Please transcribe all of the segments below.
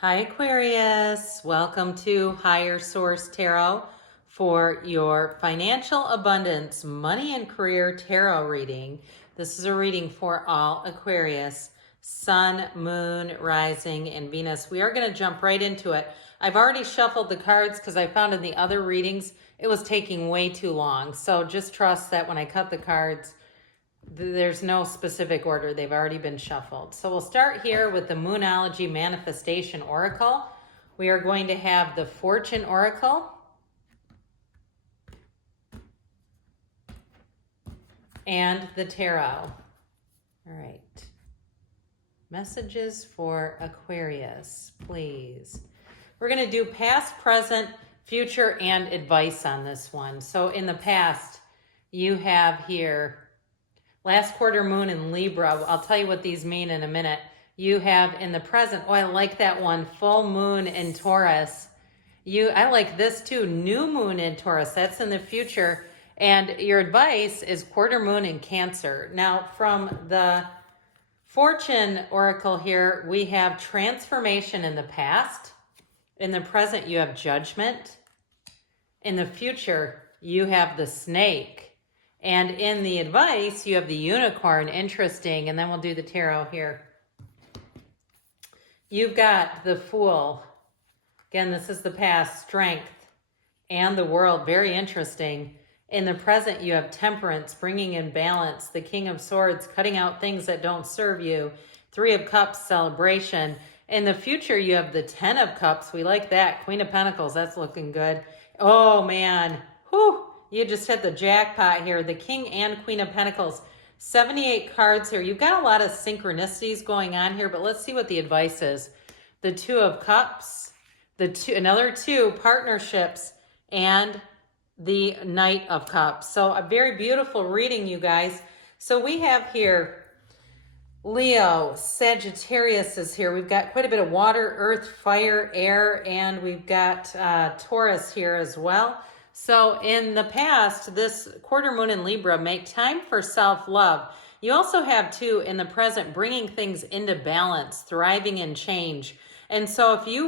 Hi Aquarius, welcome to Higher Source Tarot for your financial abundance, money and career tarot reading. This is a reading for all Aquarius, Sun, Moon, Rising, and Venus. We are going to jump right into it. I've already shuffled the cards because I found in the other readings it was taking way too long. So just trust that when I cut the cards, there's no specific order. They've already been shuffled. So we'll start here with the Moonology Manifestation Oracle. We are going to have the Fortune Oracle and the Tarot. All right. Messages for Aquarius, please. We're going to do past, present, future, and advice on this one. So in the past, you have here last quarter moon in Libra. I'll tell you what these mean in a minute. You have in the present, oh, I like that one, full moon in Taurus. I like this too, new moon in Taurus. That's in the future. And your advice is quarter moon in Cancer. Now, from the Fortune Oracle here, we have transformation in the past. In the present, you have judgment. In the future, you have the snake. And in the advice, you have the unicorn, interesting, and then we'll do the tarot here. You've got the Fool. Again, this is the past, strength, and the world, very interesting. In the present, you have temperance, bringing in balance, the King of Swords, cutting out things that don't serve you, Three of Cups, celebration. In the future, you have the Ten of Cups. We like that. Queen of Pentacles, that's looking good. Oh, man. Whew. You just hit the jackpot here. The King and Queen of Pentacles. 78 cards here. You've got a lot of synchronicities going on here, but let's see what the advice is. The Two of Cups, another two, partnerships, and the Knight of Cups. So a very beautiful reading, you guys. So we have here Leo, Sagittarius is here. We've got quite a bit of water, earth, fire, air, and we've got Taurus here as well. So in the past, this quarter moon in Libra, make time for self-love. You also have, too, in the present, bringing things into balance, thriving in change. And so if you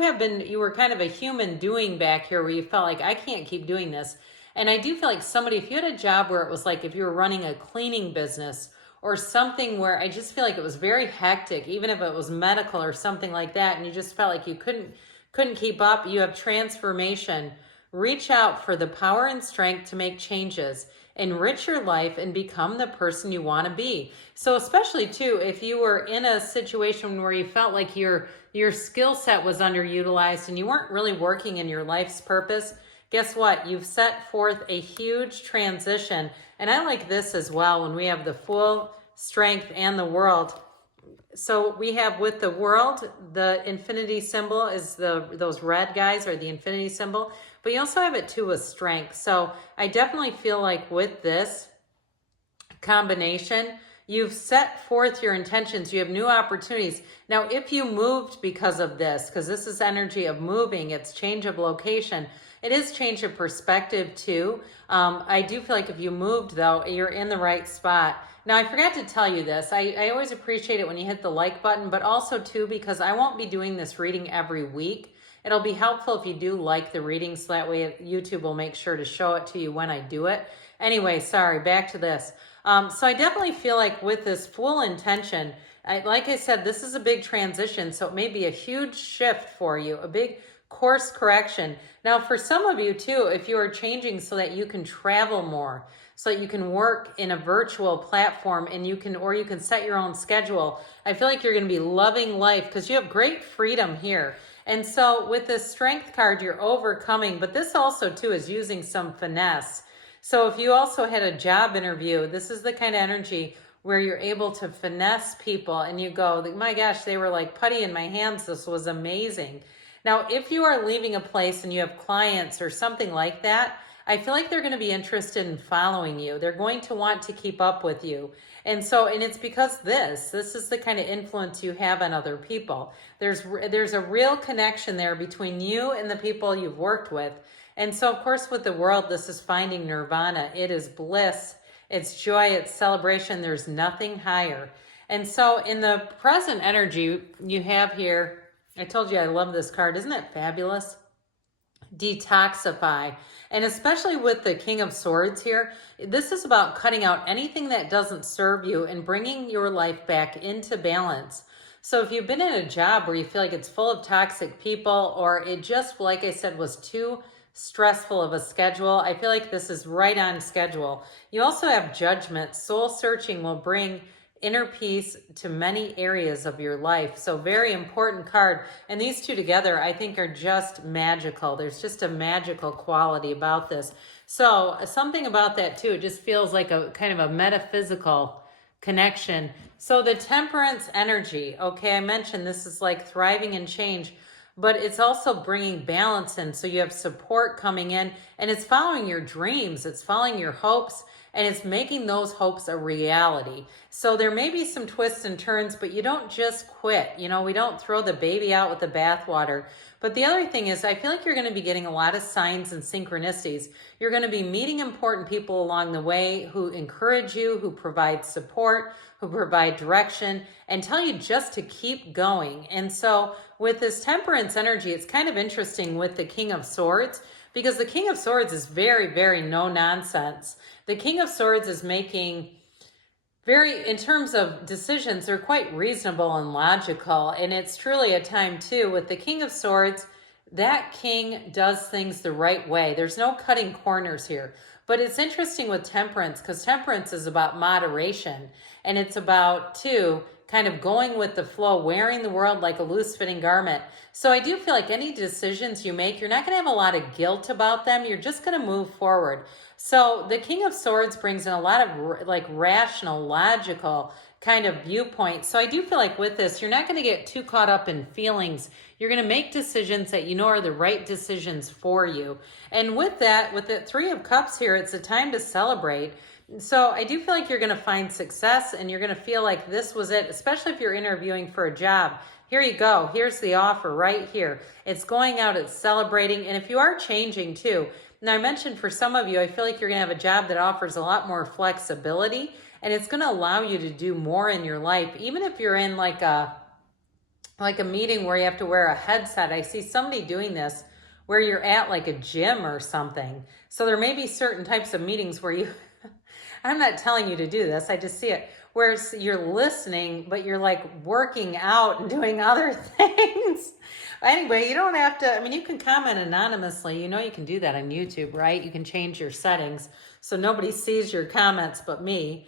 were kind of a human doing back here where you felt like, I can't keep doing this. And I do feel like if you had a job where it was like if you were running a cleaning business or something where I just feel like it was very hectic, even if it was medical or something like that, and you just felt like you couldn't keep up, you have transformation. Reach out for the power and strength to make changes, enrich your life, and become the person you want to be. So especially too, if you were in a situation where you felt like your skill set was underutilized and you weren't really working in your life's purpose, guess what? You've set forth a huge transition. And I like this as well when we have the Fool, strength, and the World. So we have with the World, the infinity symbol is those red guys are the infinity symbol. But you also have it too with strength. So I definitely feel like with this combination, you've set forth your intentions. You have new opportunities. Now, if you moved because of this, because this is energy of moving, it's change of location. It is change of perspective too. I do feel like if you moved though, you're in the right spot. Now, I forgot to tell you this. I always appreciate it when you hit the like button, but also too, because I won't be doing this reading every week. It'll be helpful if you do like the reading, so that way YouTube will make sure to show it to you when I do it. Anyway, sorry, back to this. So I definitely feel like with this full intention, like I said, this is a big transition, so it may be a huge shift for you, a big course correction. Now, for some of you too, if you are changing so that you can travel more, so that you can work in a virtual platform and you can set your own schedule, I feel like you're going to be loving life because you have great freedom here. And so with this strength card, you're overcoming, but this also too is using some finesse. So if you also had a job interview, this is the kind of energy where you're able to finesse people and you go, my gosh, they were like putty in my hands. This was amazing. Now, if you are leaving a place and you have clients or something like that, I feel like they're going to be interested in following you. They're going to want to keep up with you. And it's because this is the kind of influence you have on other people. There's a real connection there between you and the people you've worked with. And so, of course, with the World, this is finding nirvana. It is bliss. It's joy. It's celebration. There's nothing higher. And so in the present energy, you have here I told you I love this card. Isn't it fabulous? Detoxify. And especially with the King of Swords here, this is about cutting out anything that doesn't serve you and bringing your life back into balance. So if you've been in a job where you feel like it's full of toxic people, or it just, like I said, was too stressful of a schedule, I feel like this is right on schedule. You also have Judgment. Soul searching will bring inner peace to many areas of your life. So very important card. And these two together, I think, are just magical. There's just a magical quality about this. So something about that too, it just feels like a kind of a metaphysical connection. So the Temperance energy, okay, I mentioned this is like thriving and change, but it's also bringing balance in. So you have support coming in, and it's following your dreams. It's following your hopes, and it's making those hopes a reality. So there may be some twists and turns, but you don't just quit. You know, we don't throw the baby out with the bathwater. But the other thing is, I feel like you're going to be getting a lot of signs and synchronicities. You're going to be meeting important people along the way who encourage you, who provide support, who provide direction, and tell you just to keep going. And so with this Temperance energy, it's kind of interesting with the King of Swords, because the King of Swords is very, very no nonsense. The King of Swords is making very, in terms of decisions, they're quite reasonable and logical. And it's truly a time too, with the King of Swords, that king does things the right way. There's no cutting corners here. But it's interesting with Temperance, because Temperance is about moderation. And it's about, too, kind of going with the flow, wearing the world like a loose-fitting garment. So I do feel like any decisions you make, you're not going to have a lot of guilt about them. You're just going to move forward. So the King of Swords brings in a lot of like rational, logical kind of viewpoint. So I do feel like with this, you're not going to get too caught up in feelings. You're going to make decisions that you know are the right decisions for you. And with that, with the Three of Cups here, it's a time to celebrate. So I do feel like you're going to find success, and you're going to feel like this was it, especially if you're interviewing for a job. Here you go. Here's the offer right here. It's going out, it's celebrating. And if you are changing too, now I mentioned for some of you, I feel like you're going to have a job that offers a lot more flexibility, and it's going to allow you to do more in your life. Even if you're in like a meeting where you have to wear a headset. I see somebody doing this where you're at like a gym or something. So there may be certain types of meetings where you I'm not telling you to do this, I just see it, where you're listening, but you're like working out and doing other things. Anyway, you don't have to, I mean, you can comment anonymously. You know you can do that on YouTube, right? You can change your settings so nobody sees your comments but me.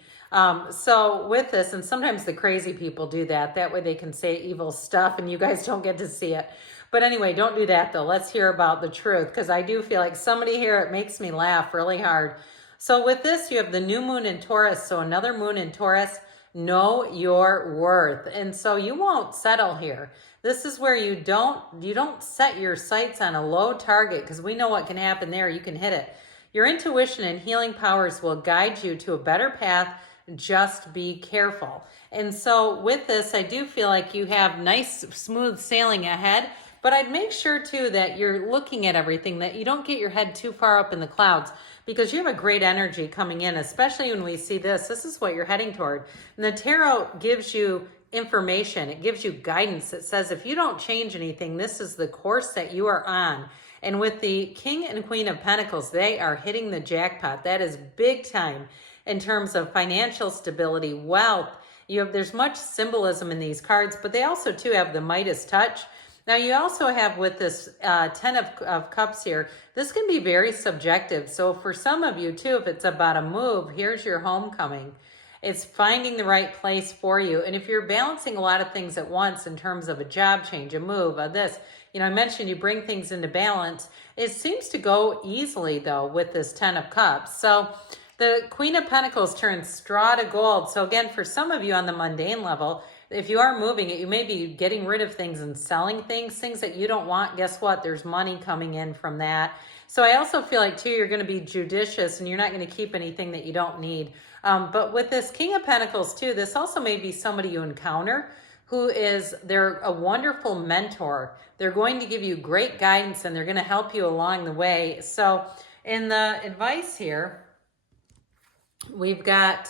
So with this, and sometimes the crazy people do that. That way they can say evil stuff and you guys don't get to see it. But anyway, don't do that though. Let's hear about the truth, because I do feel like somebody here, it makes me laugh really hard. So with this, you have the new moon in Taurus. So another moon in Taurus, know your worth. And so you won't settle here. This is where you don't set your sights on a low target, because we know what can happen there. You can hit it. Your intuition and healing powers will guide you to a better path. Just be careful. And so with this, I do feel like you have nice, smooth sailing ahead. But I'd make sure too that you're looking at everything, that you don't get your head too far up in the clouds, because you have a great energy coming in, especially when we see this. This is what you're heading toward. And the tarot gives you information. It gives you guidance. It says if you don't change anything, this is the course that you are on. And with the King and Queen of Pentacles, they are hitting the jackpot. That is big time in terms of financial stability, wealth. There's much symbolism in these cards, but they also too have the Midas touch. Now you also have with this 10 of Cups here, this can be very subjective. So for some of you too, if it's about a move, here's your homecoming. It's finding the right place for you. And if you're balancing a lot of things at once in terms of a job change, a move, this, I mentioned you bring things into balance. It seems to go easily though with this 10 of Cups. So the Queen of Pentacles turns straw to gold. So again, for some of you on the mundane level, if you are moving it, you may be getting rid of things and selling things that you don't want. Guess what? There's money coming in from that. So I also feel like too, you're going to be judicious and you're not going to keep anything that you don't need. But with this King of Pentacles too, this also may be somebody you encounter they're a wonderful mentor. They're going to give you great guidance and they're going to help you along the way. So in the advice here, we've got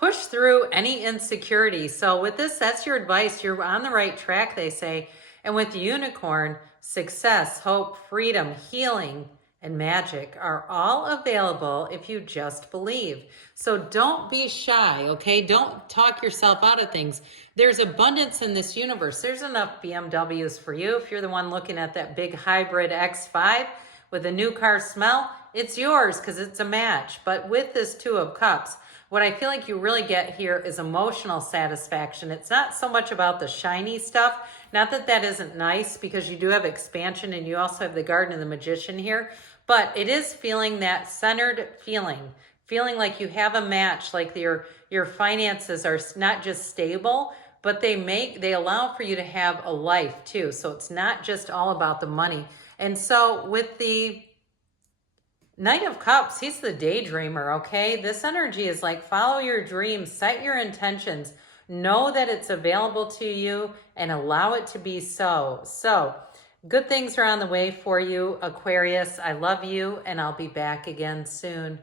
push through any insecurity. So with this, that's your advice. You're on the right track, they say. And with unicorn, success, hope, freedom, healing, and magic are all available if you just believe. So don't be shy, okay? Don't talk yourself out of things. There's abundance in this universe. There's enough BMWs for you. If you're the one looking at that big hybrid X5 with a new car smell, it's yours because it's a match. But with this Two of Cups, what I feel like you really get here is emotional satisfaction. It's not so much about the shiny stuff. Not that that isn't nice, because you do have expansion and you also have the Garden of the Magician here. But it is feeling that centered feeling like you have a match, like your finances are not just stable, but they allow for you to have a life too. So it's not just all about the money. And so with the Knight of Cups, he's the daydreamer, okay? This energy is like, follow your dreams, set your intentions, know that it's available to you, and allow it to be so. So, good things are on the way for you, Aquarius. I love you, and I'll be back again soon.